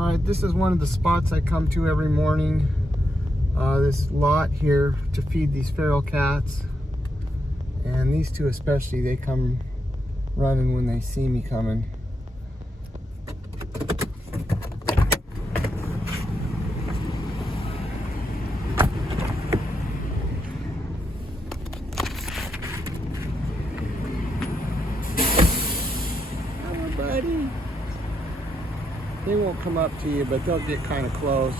Alright, this is one of the spots I come to every morning. This lot here to feed these feral cats. And these two especially, they come running when they see me coming. Hello, buddy. They won't come up to you, but they'll get kind of close.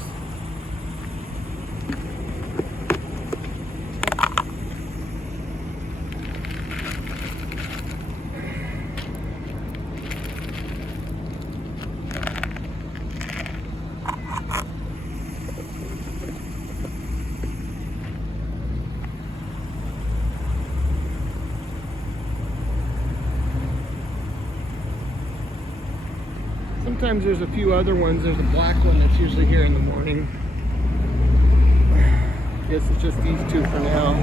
Sometimes there's a few other ones. There's a black one that's usually here in the morning. I guess it's just these two for now.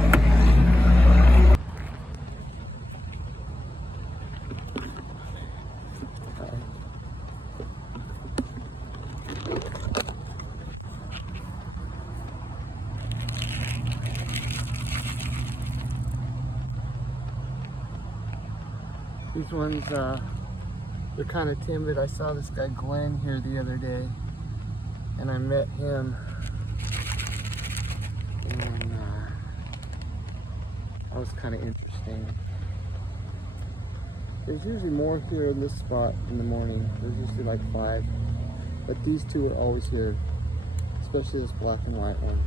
These ones, they're kind of timid. I saw this guy Glenn here the other day, and I met him, and that was kind of interesting. There's usually more here in this spot in the morning. There's usually like 5, but these two are always here, especially this black and white one.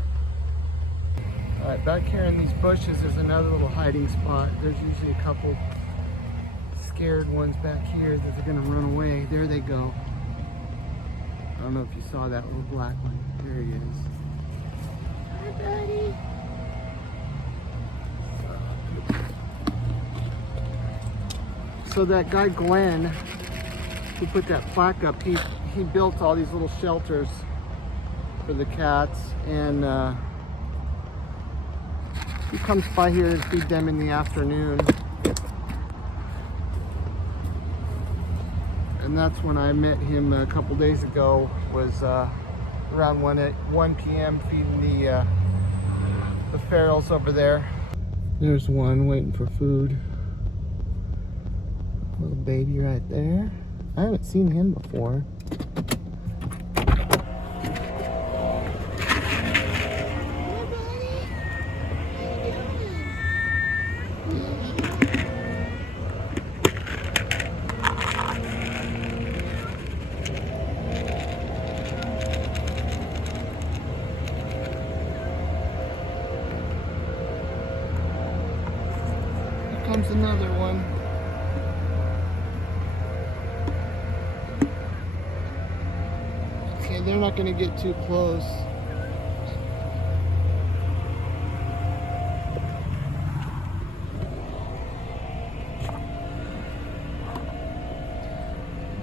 All right, back here in these bushes there's another little hiding spot. There's usually a couple scared ones back here that are gonna run away. There they go. I don't know if you saw that little black one. There he is. Hi, buddy. So that guy Glenn, who put that plaque up, he built all these little shelters for the cats, and he comes by here and feed them in the afternoon. And that's when I met him a couple days ago, was around 1 p.m. feeding the ferals over there. There's one waiting for food. Little baby right there. I haven't seen him before. Comes another one. Okay, they're not going to get too close.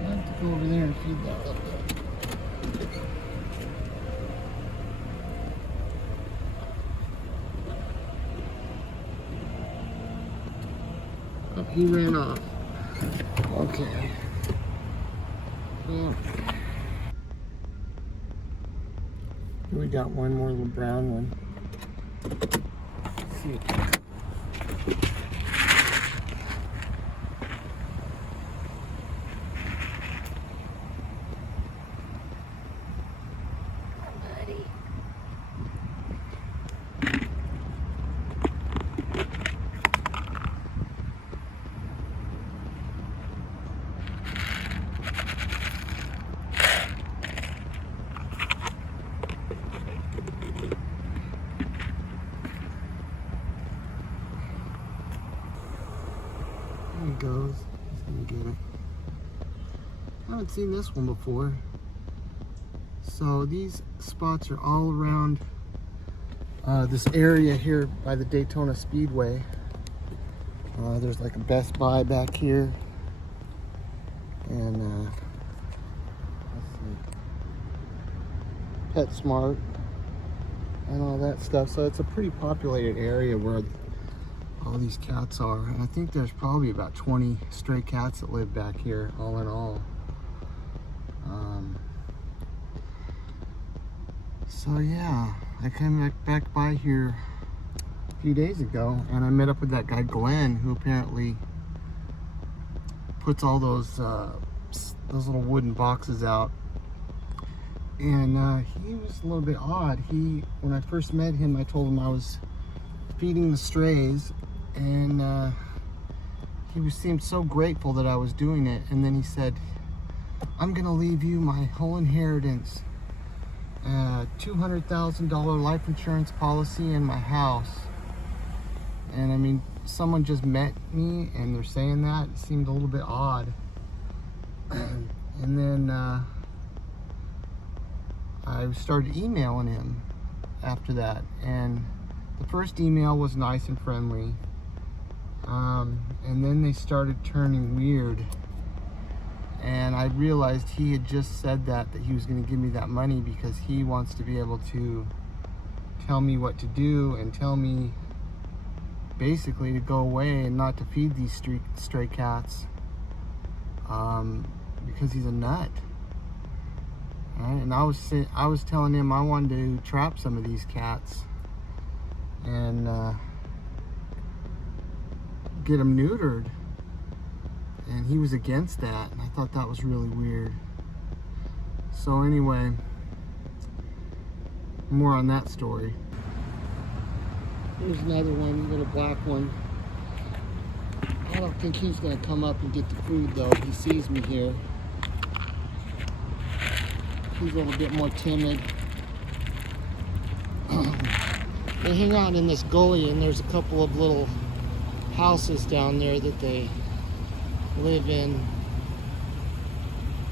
I'll have to go over there and feed that up there. Oh, he ran off. Okay. Yeah. We got one more little brown one. Let's see. There he goes. He's gonna get it. I haven't seen this one before. So these spots are all around this area here by the Daytona Speedway. There's like a Best Buy back here, and let's see, PetSmart and all that stuff. So it's a pretty populated area where all these cats are, and I think there's probably about 20 stray cats that live back here all in all. So yeah, I came back by here a few days ago, and I met up with that guy Glenn, who apparently puts all those little wooden boxes out. And he was a little bit odd. When I first met him, I told him I was feeding the strays, and he seemed so grateful that I was doing it. And then he said, "I'm gonna leave you my whole inheritance, $200,000 life insurance policy, and my house." And I mean, someone just met me and they're saying that. It seemed a little bit odd. And then I started emailing him after that, and the first email was nice and friendly, and then they started turning weird, and I realized he had just said that he was going to give me that money because he wants to be able to tell me what to do and tell me basically to go away and not to feed these stray cats, because he's a nut. Right? And I was telling him I wanted to trap some of these cats and get them neutered, and he was against that, and I thought that was really weird. So anyway, more on that story. Here's another one, little black one. I don't think he's gonna come up and get the food though. He sees me here. He's a little bit more timid. They hang out in this gully, and there's a couple of little houses down there that they live in.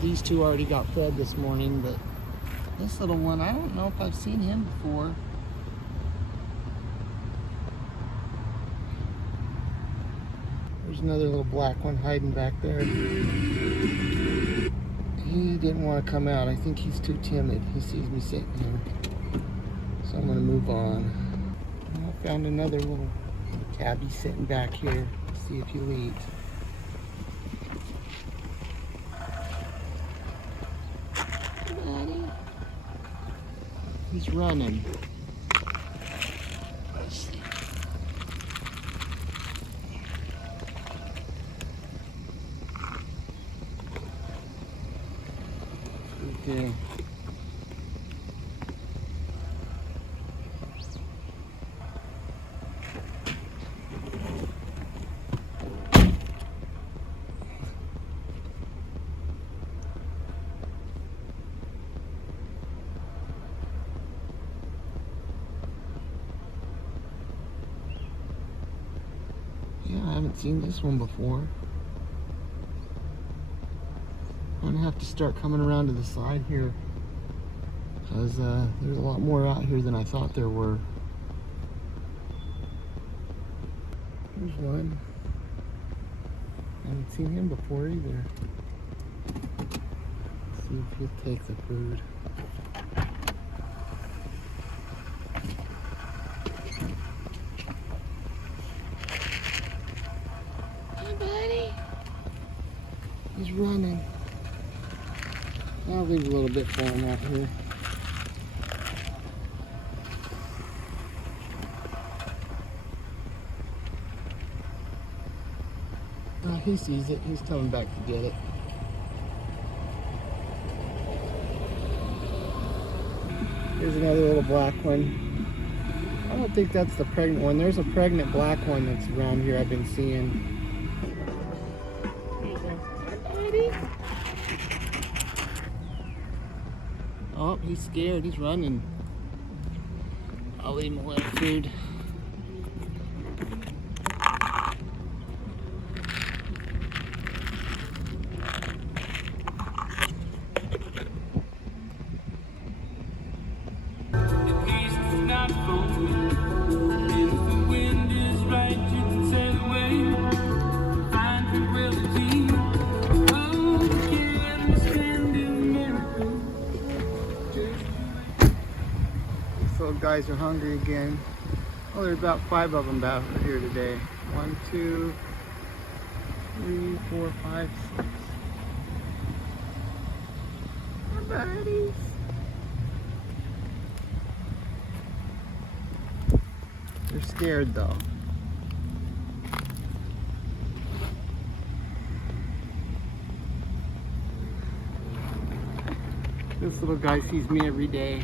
These two already got fed this morning, but this little one, I don't know if I've seen him before. There's another little black one hiding back there. He didn't want to come out. I think he's too timid. He sees me sitting here. So I'm going to move on. I found another little tabby sitting back here. Let's see if he'll eat. Hey, buddy. He's running. Let's see. Okay. Yeah, I haven't seen this one before. I'm gonna have to start coming around to the side here, because there's a lot more out here than I thought there were. There's one. I haven't seen him before either. Let's see if he'll take the food. Hey, buddy. He's running. I'll leave a little bit for him out here. He sees it. He's coming back to get it. Here's another little black one. I don't think that's the pregnant one. There's a pregnant black one that's around here I've been seeing. Oh, he's scared. He's running. I'll leave him a little food. So guys are hungry again. Oh, there's about 5 of them out here today. 1, 2, 3, 4, 5, 6. Hi, buddies. They're scared though. This little guy sees me every day.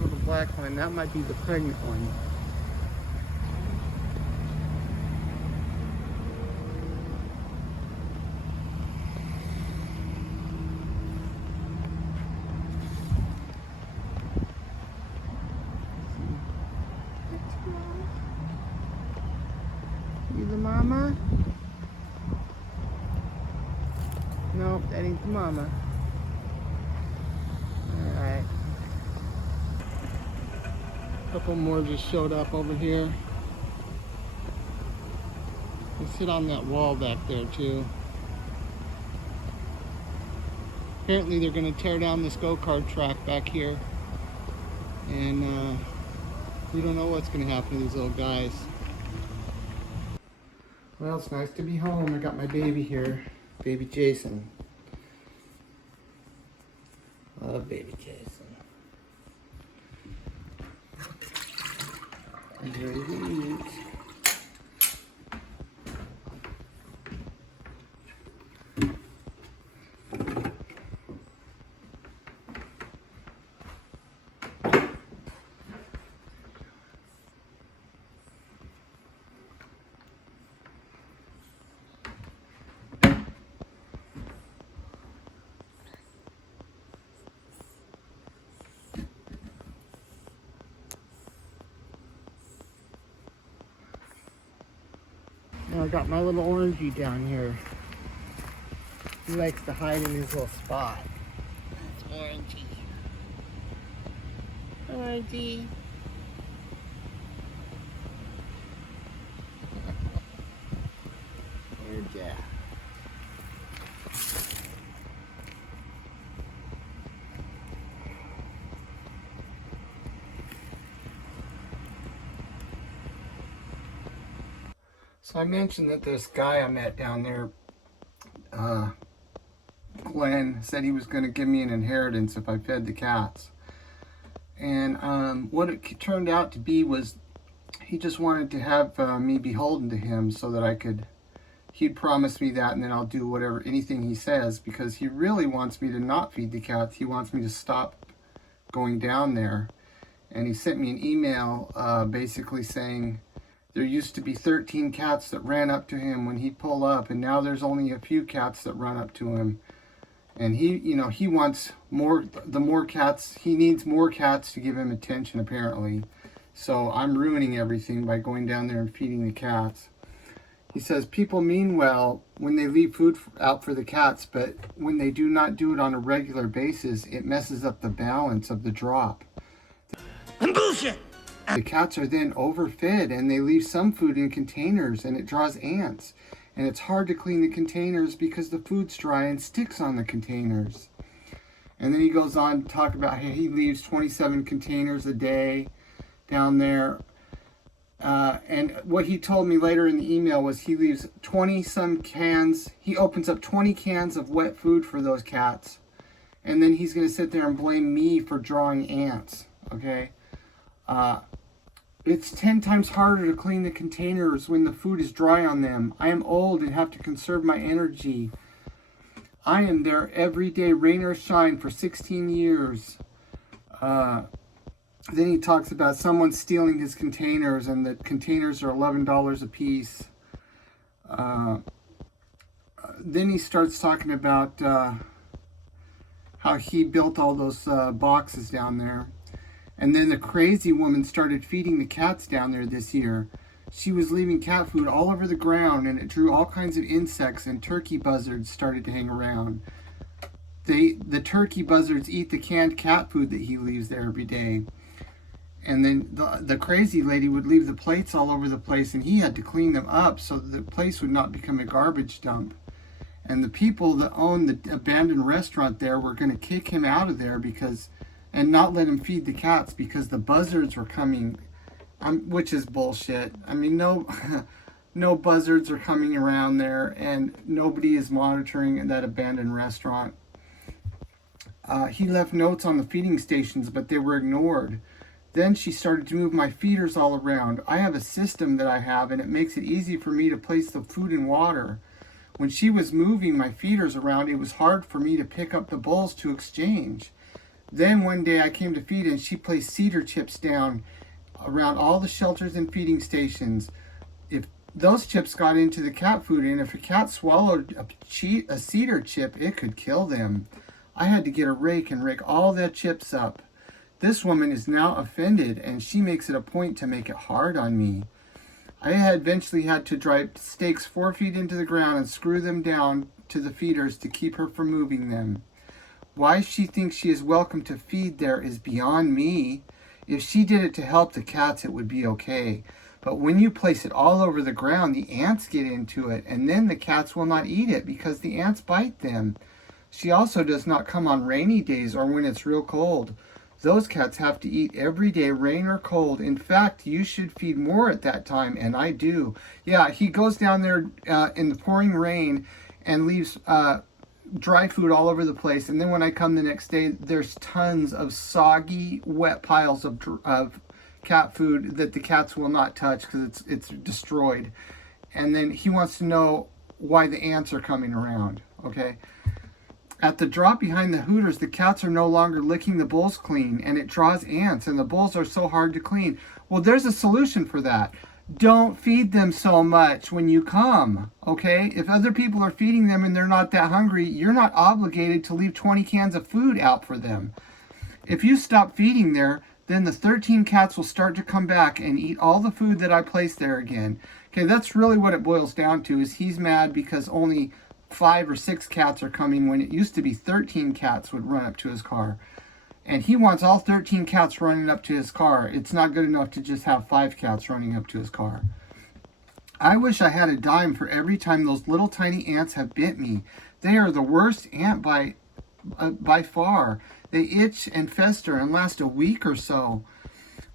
Little black one, that might be the pregnant one. You the mama? Nope, that ain't the mama. Alright. A couple more just showed up over here. They sit on that wall back there too. Apparently they're going to tear down this go-kart track back here. And we don't know what's going to happen to these little guys. Well, it's nice to be home. I got my baby here. Baby Jason. I love baby Jason. And here he is. Now I got my little orangey down here. He likes to hide in his little spot. That's Orangey. Orangey. Orangey. So I mentioned that this guy I met down there, Glenn, said he was going to give me an inheritance if I fed the cats. And what it turned out to be was he just wanted to have me beholden to him so that he'd promise me that, and then I'll do anything he says, because he really wants me to not feed the cats. He wants me to stop going down there. And he sent me an email basically saying, there used to be 13 cats that ran up to him when he'd pull up, and now there's only a few cats that run up to him. And he wants more, the more cats, he needs more cats to give him attention apparently. So I'm ruining everything by going down there and feeding the cats. He says people mean well when they leave food out for the cats, but when they do not do it on a regular basis, it messes up the balance of the drop. Bullshit! The cats are then overfed and they leave some food in containers and it draws ants. And it's hard to clean the containers because the food's dry and sticks on the containers. And then he goes on to talk about how he leaves 27 containers a day down there. And what he told me later in the email was he leaves 20 some cans. He opens up 20 cans of wet food for those cats. And then he's going to sit there and blame me for drawing ants. Okay? It's 10 times harder to clean the containers when the food is dry on them. I am old and have to conserve my energy. I am there every day, rain or shine, for 16 years. Then he talks about someone stealing his containers, and the containers are $11 a piece. Then he starts talking about how he built all those boxes down there. And then the crazy woman started feeding the cats down there this year. she was leaving cat food all over the ground, and it drew all kinds of insects, and turkey buzzards started to hang around. The turkey buzzards eat the canned cat food that he leaves there every day. And then the crazy lady would leave the plates all over the place, and he had to clean them up so that the place would not become a garbage dump. And the people that owned the abandoned restaurant there were going to kick him out of there and not let him feed the cats because the buzzards were coming, which is bullshit. I mean, no, no buzzards are coming around there, and nobody is monitoring that abandoned restaurant. He left notes on the feeding stations, but they were ignored. Then she started to move my feeders all around. I have a system that I have, and it makes it easy for me to place the food and water. When she was moving my feeders around, it was hard for me to pick up the bowls to exchange. Then one day I came to feed, and she placed cedar chips down around all the shelters and feeding stations. If those chips got into the cat food, and if a cat swallowed a cedar chip, it could kill them. I had to get a rake and rake all the chips up. This woman is now offended, and she makes it a point to make it hard on me. I had eventually had to drive stakes 4 feet into the ground and screw them down to the feeders to keep her from moving them. Why she thinks she is welcome to feed there is beyond me. If she did it to help the cats, it would be okay. But when you place it all over the ground, the ants get into it, and then the cats will not eat it because the ants bite them. She also does not come on rainy days or when it's real cold. Those cats have to eat every day, rain or cold. In fact, you should feed more at that time, and I do. Yeah, he goes down there in the pouring rain and leaves dry food all over the place. And then when I come the next day, there's tons of soggy, wet piles of cat food that the cats will not touch because it's destroyed. And then he wants to know why the ants are coming around, okay? At the drop behind the Hooters, the cats are no longer licking the bowls clean, and it draws ants, and the bowls are so hard to clean. Well, there's a solution for that. Don't feed them so much when you come, okay? If other people are feeding them and they're not that hungry, you're not obligated to leave 20 cans of food out for them. If you stop feeding there, then the 13 cats will start to come back and eat all the food that I placed there again. Okay, that's really what it boils down to, is he's mad because only 5 or 6 cats are coming when it used to be 13 cats would run up to his car. And he wants all 13 cats running up to his car. It's not good enough to just have 5 cats running up to his car. I wish I had a dime for every time those little tiny ants have bit me. They are the worst ant bite by far. They itch and fester and last a week or so.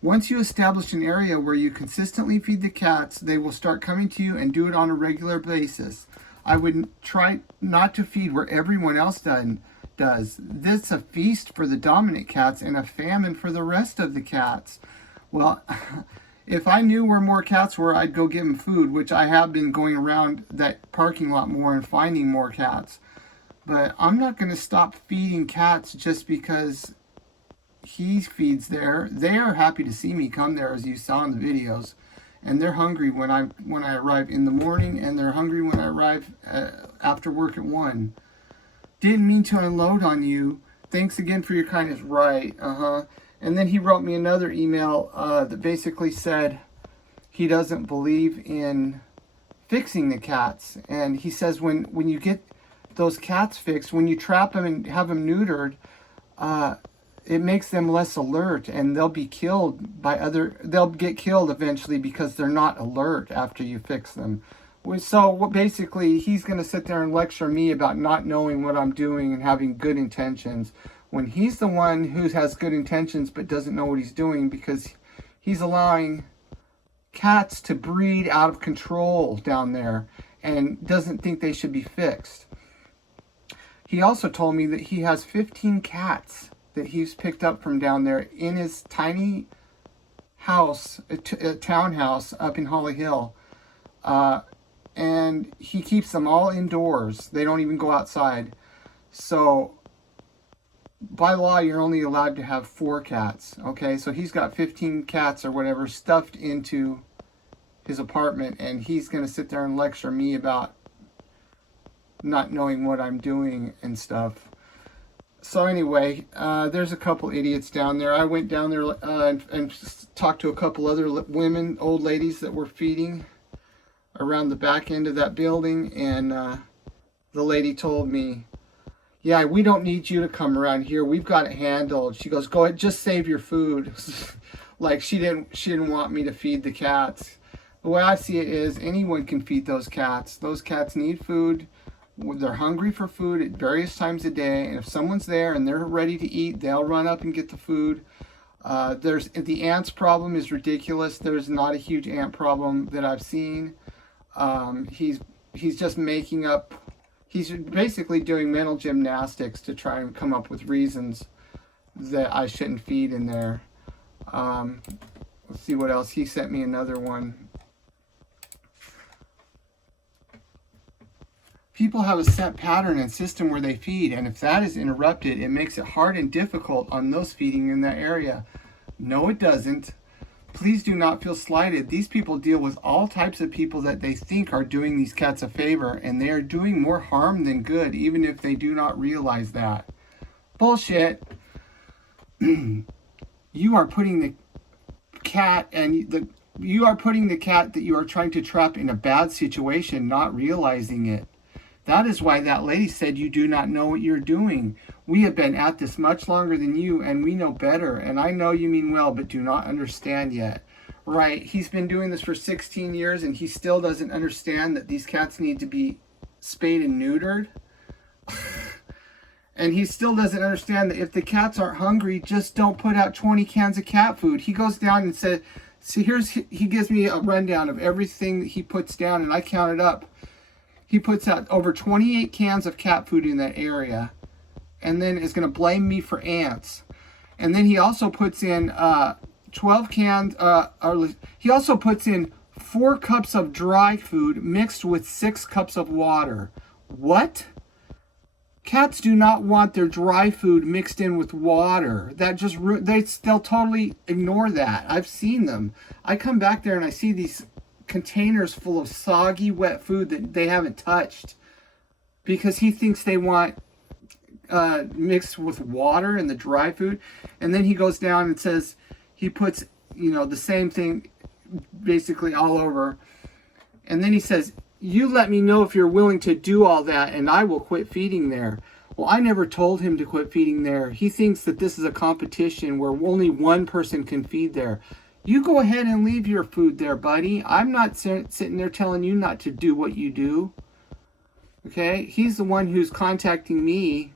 Once you establish an area where you consistently feed the cats, they will start coming to you and do it on a regular basis. I would try not to feed where everyone else does. This is a feast for the dominant cats and a famine for the rest of the cats. Well, if I knew where more cats were, I'd go give them food, which I have been going around that parking lot more and finding more cats. But I'm not going to stop feeding cats just because he feeds there. They are happy to see me come there, as you saw in the videos. And they're hungry when I arrive in the morning, and they're hungry when I arrive after work at 1. Didn't mean to unload on you. Thanks again for your kindness. Right, And then he wrote me another email that basically said he doesn't believe in fixing the cats. And he says when you get those cats fixed, when you trap them and have them neutered, it makes them less alert, and they'll be killed they'll get killed eventually because they're not alert after you fix them. So basically, he's going to sit there and lecture me about not knowing what I'm doing and having good intentions, when he's the one who has good intentions but doesn't know what he's doing, because he's allowing cats to breed out of control down there and doesn't think they should be fixed. He also told me that he has 15 cats that he's picked up from down there in his tiny house, a townhouse up in Holly Hill. And he keeps them all indoors. They don't even go outside. So by law, you're only allowed to have 4 cats. Okay, so he's got 15 cats or whatever stuffed into his apartment, and he's going to sit there and lecture me about not knowing what I'm doing and stuff. So anyway, there's a couple idiots down there. I went down there and talked to a couple other women, old ladies that were feeding around the back end of that building, and the lady told me, yeah, we don't need you to come around here. We've got it handled. She goes, go ahead, just save your food. Like she didn't want me to feed the cats. The way I see it is anyone can feed those cats. Those cats need food. They're hungry for food at various times a day, and if someone's there and they're ready to eat, they'll run up and get the food. There's the ants problem is ridiculous. There's not a huge ant problem that I've seen. He's just making up. He's basically doing mental gymnastics to try and come up with reasons that I shouldn't feed in there. Let's see what else. He sent me another one. People have a set pattern and system where they feed, and if that is interrupted, it makes it hard and difficult on those feeding in that area. No, it doesn't. Please do not feel slighted. These people deal with all types of people that they think are doing these cats a favor, and they are doing more harm than good, even if they do not realize that. Bullshit. You are putting the cat you are putting the cat that you are trying to trap in a bad situation, not realizing it. That is why that lady said you do not know what you're doing. We have been at this much longer than you, and we know better. And I know you mean well, but do not understand yet. Right, he's been doing this for 16 years, and he still doesn't understand that these cats need to be spayed and neutered. And he still doesn't understand that if the cats aren't hungry, just don't put out 20 cans of cat food. He goes down and said, see, he gives me a rundown of everything that he puts down, and I counted up. He puts out over 28 cans of cat food in that area, and then is going to blame me for ants. And then he also puts in 12 cans, he also puts in 4 cups of dry food mixed with 6 cups of water. What? Cats do not want their dry food mixed in with water. That just, they'll totally ignore that. I've seen them. I come back there and I see these containers full of soggy, wet food that they haven't touched because he thinks they want mixed with water in the dry food. And then he goes down and says he puts, the same thing basically all over. And then he says, you let me know if you're willing to do all that and I will quit feeding there. Well, I never told him to quit feeding there. He thinks that this is a competition where only one person can feed there. You go ahead and leave your food there, buddy. I'm not sitting there telling you not to do what you do. Okay? He's the one who's contacting me,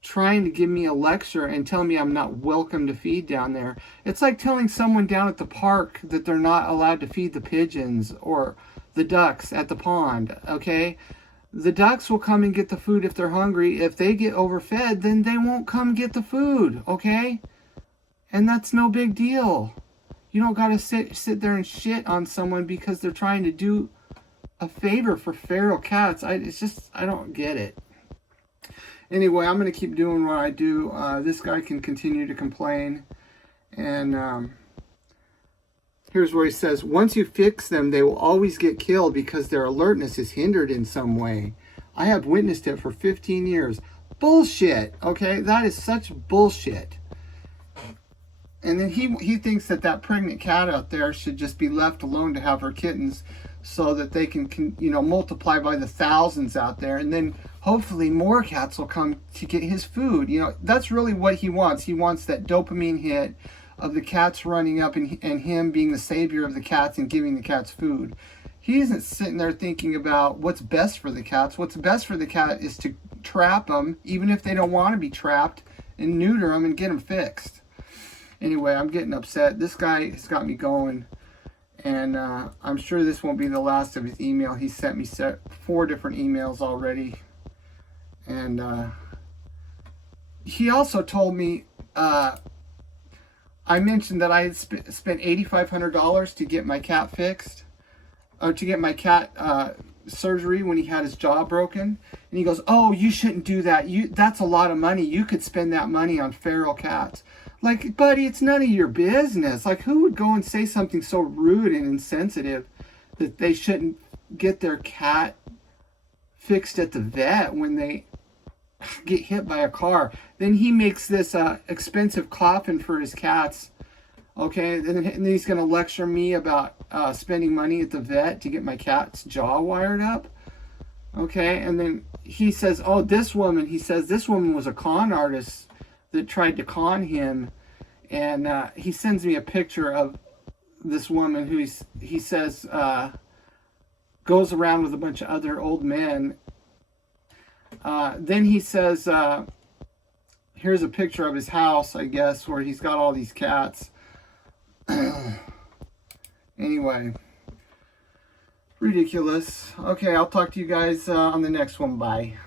trying to give me a lecture and tell me I'm not welcome to feed down there. It's like telling someone down at the park that they're not allowed to feed the pigeons or the ducks at the pond, okay? The ducks will come and get the food if they're hungry. If they get overfed, then they won't come get the food, okay? And that's no big deal. You don't gotta sit there and shit on someone because they're trying to do a favor for feral cats. I don't get it. Anyway, I'm gonna keep doing what I do. This guy can continue to complain. And here's where he says, once you fix them, they will always get killed because their alertness is hindered in some way. I have witnessed it for 15 years. Bullshit, okay? That is such bullshit. And then he thinks that pregnant cat out there should just be left alone to have her kittens so that they can multiply by the thousands out there. And then hopefully more cats will come to get his food. That's really what he wants. He wants that dopamine hit of the cats running up and him being the savior of the cats and giving the cats food. He isn't sitting there thinking about what's best for the cats. What's best for the cat is to trap them, even if they don't want to be trapped, and neuter them and get them fixed. Anyway, I'm getting upset. This guy has got me going. And I'm sure this won't be the last of his email. He sent me 4 different emails already. And he also told me, I mentioned that I had spent $8,500 to get my cat fixed. Or to get my cat surgery when he had his jaw broken. And he goes, oh, you shouldn't do that. That's a lot of money. You could spend that money on feral cats. Like, buddy, it's none of your business. Like, who would go and say something so rude and insensitive that they shouldn't get their cat fixed at the vet when they get hit by a car. Then he makes this expensive coffin for his cats. Okay, and then he's going to lecture me about spending money at the vet to get my cat's jaw wired up. Okay, and then he says, oh, this woman was a con artist that tried to con him. And he sends me a picture of this woman who he says goes around with a bunch of other old men. Then he says, here's a picture of his house, I guess, where he's got all these cats. Anyway, ridiculous. Okay, I'll talk to you guys on the next one. Bye.